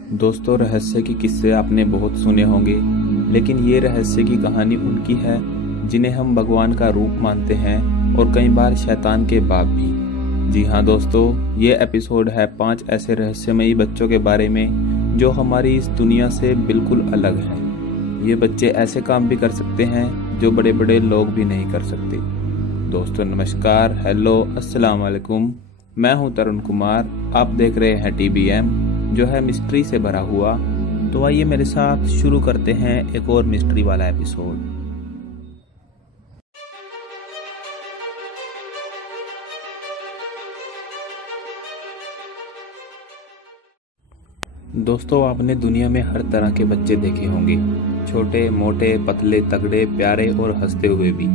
दोस्तों, रहस्य की किस्से आपने बहुत सुने होंगे, लेकिन ये रहस्य की कहानी उनकी है जिन्हें हम भगवान का रूप मानते हैं और कई बार शैतान के बाप भी। जी हाँ दोस्तों, ये एपिसोड है 5 ऐसे रहस्यमयी बच्चों के बारे में जो हमारी इस दुनिया से बिल्कुल अलग हैं। ये बच्चे ऐसे काम भी कर सकते हैं जो बड़े बड़े लोग भी नहीं कर सकते। दोस्तों नमस्कार, हेलो, अस्सलाम वालेकुम। मैं हूँ तरुण कुमार। आप देख रहे हैं TBM, जो है मिस्ट्री से भरा हुआ। तो आइए मेरे साथ शुरू करते हैं एक और मिस्ट्री वाला एपिसोड। दोस्तों, आपने दुनिया में हर तरह के बच्चे देखे होंगे, छोटे मोटे, पतले तगड़े, प्यारे और हंसते हुए भी।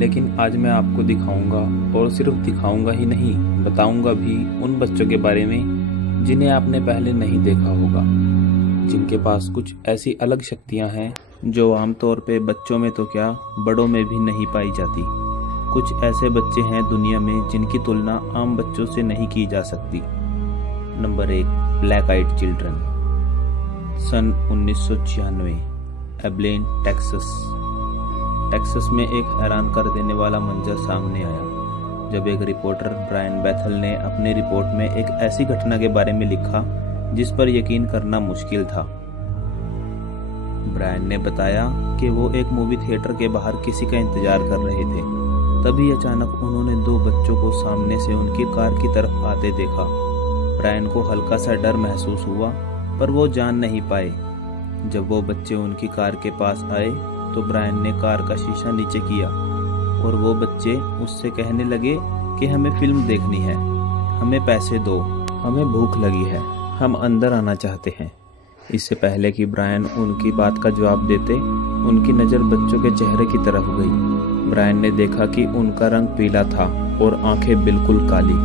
लेकिन आज मैं आपको दिखाऊंगा, और सिर्फ दिखाऊंगा ही नहीं, बताऊंगा भी उन बच्चों के बारे में जिन्हें आपने पहले नहीं देखा होगा, जिनके पास कुछ ऐसी अलग शक्तियां हैं जो आमतौर पे बच्चों में तो क्या, बड़ों में भी नहीं पाई जाती। कुछ ऐसे बच्चे हैं दुनिया में जिनकी तुलना आम बच्चों से नहीं की जा सकती। नंबर 1, ब्लैक आइड चिल्ड्रन। सन 1996, एब्लेन, टेक्सास में एक हैरान कर देने वाला मंजर सामने आया जब एक रिपोर्टर ब्रायन बेथल ने अपनी रिपोर्ट में एक ऐसी घटना के बारे में लिखा जिस पर यकीन करना मुश्किल था। ब्रायन ने बताया कि वो एक मूवी थिएटर के बाहर किसी का इंतजार कर रहे थे। तभी अचानक उन्होंने 2 बच्चों को सामने से उनकी कार की तरफ आते देखा। ब्रायन को हल्का सा डर महसूस हुआ, पर वो जान नहीं पाए। जब वो बच्चे उनकी कार के पास आए तो ब्रायन ने कार का शीशा नीचे किया और वो बच्चे उससे कहने लगे कि हमें फिल्म देखनी है, हमें पैसे दो, हमें भूख लगी है, हम अंदर आना चाहते हैं। इससे पहले कि ब्रायन उनकी बात का जवाब देते, उनकी नज़र बच्चों के चेहरे की तरफ गई। ब्रायन ने देखा कि उनका रंग पीला था और आंखें बिल्कुल काली।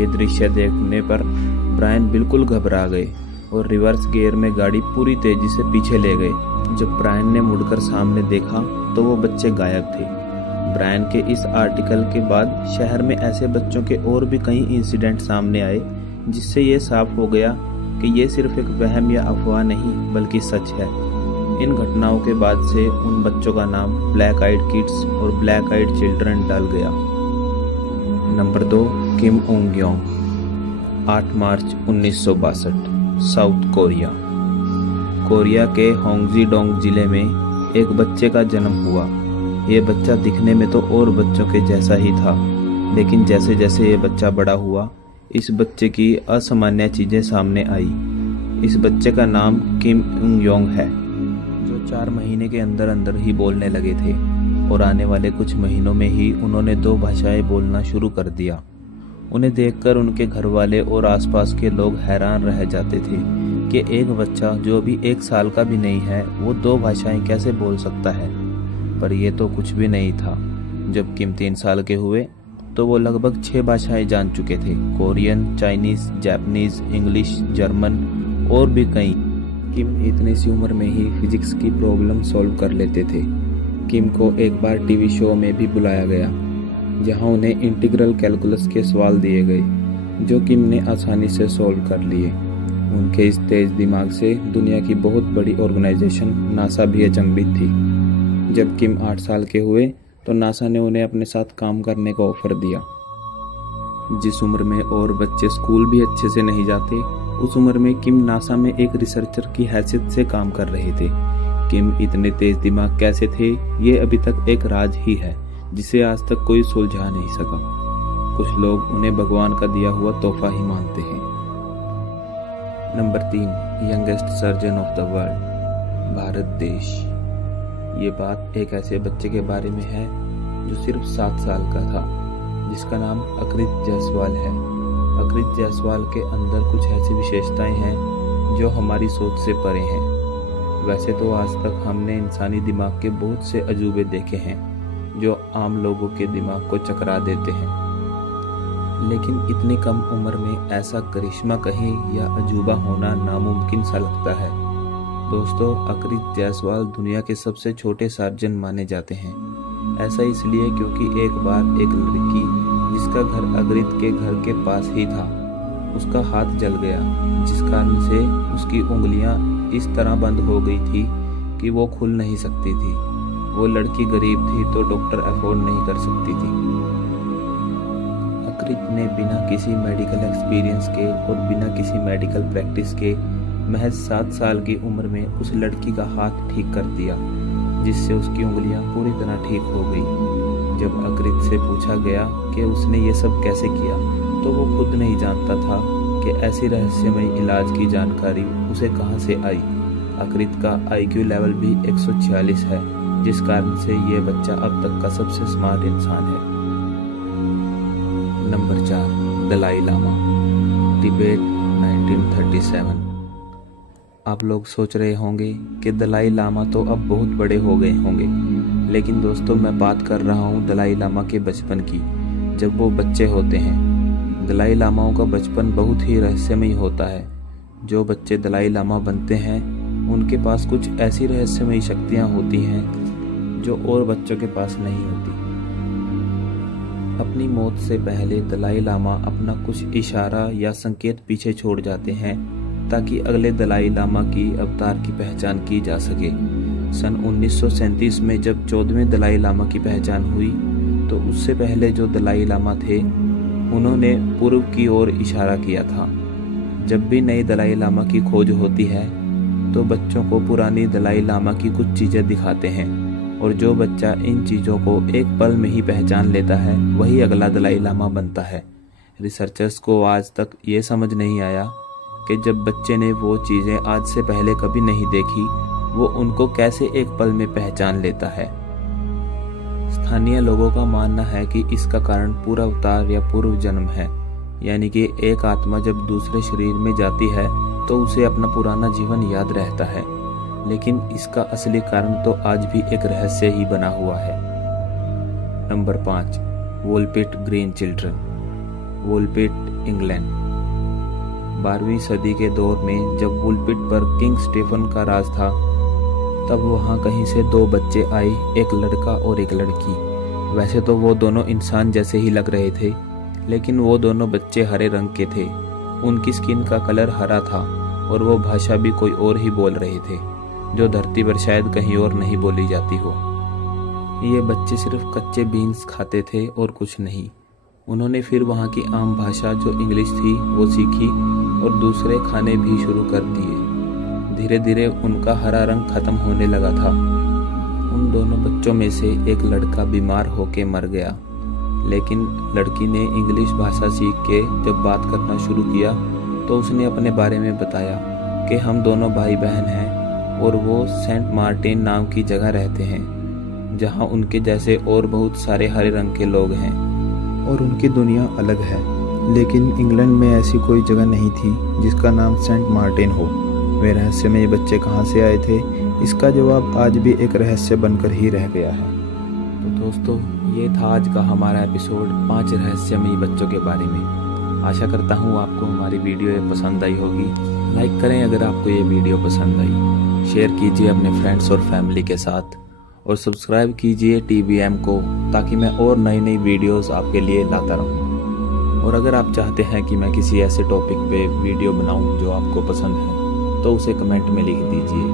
ये दृश्य देखने पर ब्रायन बिल्कुल घबरा गए और रिवर्स गियर में गाड़ी पूरी तेजी से पीछे ले गए। जब ब्रायन ने मुड़कर सामने देखा तो वो बच्चे गायब थे। ब्रायन के इस आर्टिकल के बाद शहर में ऐसे बच्चों के और भी कई इंसिडेंट सामने आए, जिससे ये साफ हो गया कि ये सिर्फ एक वहम या अफवाह नहीं बल्कि सच है। इन घटनाओं के बाद से उन बच्चों का नाम ब्लैक आइड किड्स और ब्लैक आइड चिल्ड्रन डल गया। नंबर 2, किम उंग योंग। 8 मार्च 1962, साउथ कोरिया के होंगजी-डोंग जिले में एक बच्चे का जन्म हुआ। ये बच्चा दिखने में तो और बच्चों के जैसा ही था, लेकिन जैसे जैसे ये बच्चा बड़ा हुआ, इस बच्चे की असामान्य चीजें सामने आई। इस बच्चे का नाम किम उंग योंग है, जो 4 महीने के अंदर अंदर ही बोलने लगे थे और आने वाले कुछ महीनों में ही उन्होंने 2 भाषाएं बोलना शुरू कर दिया। उन्हें देखकर उनके घर वाले और आसपास के लोग हैरान रह जाते थे कि एक बच्चा जो अभी 1 साल का भी नहीं है, वो 2 भाषाएं कैसे बोल सकता है। पर ये तो कुछ भी नहीं था। जब किम 3 साल के हुए तो वो लगभग 6 भाषाएं जान चुके थे, Korean, Chinese, Japanese, English, German और भी कई। किम इतनी सी उम्र में ही फिजिक्स की प्रॉब्लम सॉल्व कर लेते थे। किम को एक बार टीवी शो में भी बुलाया गया, जहां उन्हें इंटीग्रल कैलकुलस के सवाल दिए गए, जो किम ने आसानी से सॉल्व कर लिए। उनके इस तेज दिमाग से दुनिया की बहुत बड़ी ऑर्गेनाइजेशन नासा भी अचंभित थी। जब किम 8 साल के हुए तो नासा ने उन्हें अपने साथ काम करने का ऑफर दिया। जिस उम्र में और बच्चे स्कूल भी अच्छे से नहीं जाते, उस उम्र में किम नासा में एक रिसर्चर की हैसियत से काम कर रहे थे। किम इतने तेज दिमाग कैसे थे, ये अभी तक एक राज ही है जिसे आज तक कोई सुलझा नहीं सका। कुछ लोग उन्हें भगवान का दिया हुआ तोहफा ही मानते हैं। Number 3, youngest surgeon of the world, Bharat देश। ये बात एक ऐसे बच्चे के बारे में है जो सिर्फ 7 साल का था, जिसका नाम अकृत जायसवाल है। अकृत जायसवाल के अंदर कुछ ऐसी विशेषताएं हैं जो हमारी सोच से परे हैं। वैसे तो आज तक हमने इंसानी दिमाग के बहुत से अजूबे देखे हैं जो आम लोगों के दिमाग को चकरा देते हैं, लेकिन इतनी कम उम्र में ऐसा करिश्मा कहें या अजूबा होना नामुमकिन सा लगता है। दोस्तों, अकृत जायसवाल दुनिया के सबसे छोटे सर्जन माने जाते हैं। ऐसा इसलिए क्योंकि एक बार एक लड़की जिसका घर अकृत के घर के पास ही था, उसका हाथ जल गया, जिस कारण से उसकी उंगलियां इस तरह बंद हो गई थी कि वो खुल नहीं सकती थी। वो लड़की गरीब थी तो डॉक्टर अफोर्ड नहीं कर सकती थी। अकृत ने बिना किसी मेडिकल एक्सपीरियंस के और बिना किसी मेडिकल प्रैक्टिस के महज 7 साल की उम्र में उस लड़की का हाथ ठीक कर दिया, जिससे उसकी उंगलियां पूरी तरह ठीक हो गई। जब अकृत से पूछा गया कि उसने ये सब कैसे किया, तो वो खुद नहीं जानता था कि ऐसी रहस्यमय इलाज की जानकारी उसे कहां से आई। अकृत का IQ लेवल भी 146 है, जिस कारण से ये बच्चा अब तक का सबसे स्मार्ट इंसान है। नंबर 4, दलाई लामा, तिब्बत 1937। आप लोग सोच रहे होंगे कि दलाई लामा तो अब बहुत बड़े हो गए होंगे, लेकिन दोस्तों मैं बात कर रहा हूँ दलाई लामा के बचपन की, जब वो बच्चे होते हैं। दलाई लामाओं का बचपन बहुत ही रहस्यमय होता है। जो बच्चे दलाई लामा बनते हैं उनके पास कुछ ऐसी रहस्यमय शक्तियाँ होती हैं जो और बच्चों के पास नहीं होती। अपनी मौत से पहले दलाई लामा अपना कुछ इशारा या संकेत पीछे छोड़ जाते हैं ताकि अगले दलाई लामा की अवतार की पहचान की जा सके। सन 1937 में जब 14वें दलाई लामा की पहचान हुई, तो उससे पहले जो दलाई लामा थे उन्होंने पूर्व की ओर इशारा किया था। जब भी नए दलाई लामा की खोज होती है तो बच्चों को पुरानी दलाई लामा की कुछ चीज़ें दिखाते हैं, और जो बच्चा इन चीज़ों को एक पल में ही पहचान लेता है वही अगला दलाई लामा बनता है। रिसर्चर्स को आज तक ये समझ नहीं आया कि जब बच्चे ने वो चीज़ें आज से पहले कभी नहीं देखी, वो उनको कैसे एक पल में पहचान लेता है। स्थानीय लोगों का मानना है कि इसका कारण पूर्व अवतार या पूर्व जन्म है, यानी कि एक आत्मा जब दूसरे शरीर में जाती है तो उसे अपना पुराना जीवन याद रहता है, लेकिन इसका असली कारण तो आज भी एक रहस्य ही बना हुआ है। Number 5, Woolpit green children, Woolpit England. 12वीं सदी के दौर में जब वोलपिट पर किंग स्टीफन का राज था, तब वहाँ कहीं से 2 बच्चे आए, एक लड़का और एक लड़की। वैसे तो वो दोनों इंसान जैसे ही लग रहे थे, लेकिन वो दोनों बच्चे हरे रंग के थे। उनकी स्किन का कलर हरा था और वो भाषा भी कोई और ही बोल रहे थे, जो धरती पर शायद कहीं और नहीं बोली जाती हो। ये बच्चे सिर्फ कच्चे बीन्स खाते थे और कुछ नहीं। उन्होंने फिर वहाँ की आम भाषा जो इंग्लिश थी वो सीखी और दूसरे खाने भी शुरू कर दिए। धीरे धीरे उनका हरा रंग खत्म होने लगा था। उन दोनों बच्चों में से एक लड़का बीमार होकर मर गया, लेकिन लड़की ने इंग्लिश भाषा सीख के जब बात करना शुरू किया तो उसने अपने बारे में बताया कि हम दोनों भाई बहन हैं और वो सेंट मार्टिन नाम की जगह रहते हैं, जहाँ उनके जैसे और बहुत सारे हरे रंग के लोग हैं और उनकी दुनिया अलग है। लेकिन इंग्लैंड में ऐसी कोई जगह नहीं थी जिसका नाम सेंट मार्टिन हो। वे रहस्यमय बच्चे कहाँ से आए थे, इसका जवाब आज भी एक रहस्य बनकर ही रह गया है। तो दोस्तों, ये था आज का हमारा एपिसोड 5 रहस्यमयी बच्चों के बारे में। आशा करता हूँ आपको हमारी वीडियो पसंद आई होगी। लाइक करें अगर आपको ये वीडियो पसंद आई, शेयर कीजिए अपने फ्रेंड्स और फैमिली के साथ, और सब्सक्राइब कीजिए TBM को, ताकि मैं और नई नई वीडियोस आपके लिए लाता रहूँ। और अगर आप चाहते हैं कि मैं किसी ऐसे टॉपिक पे वीडियो बनाऊँ जो आपको पसंद है, तो उसे कमेंट में लिख दीजिए।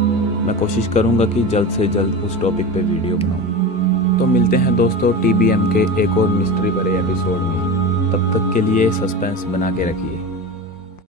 मैं कोशिश करूँगा कि जल्द से जल्द उस टॉपिक पे वीडियो बनाऊँ। तो मिलते हैं दोस्तों TBM के एक और मिस्ट्री भरे एपिसोड में। तब तक के लिए सस्पेंस बना के रखिए।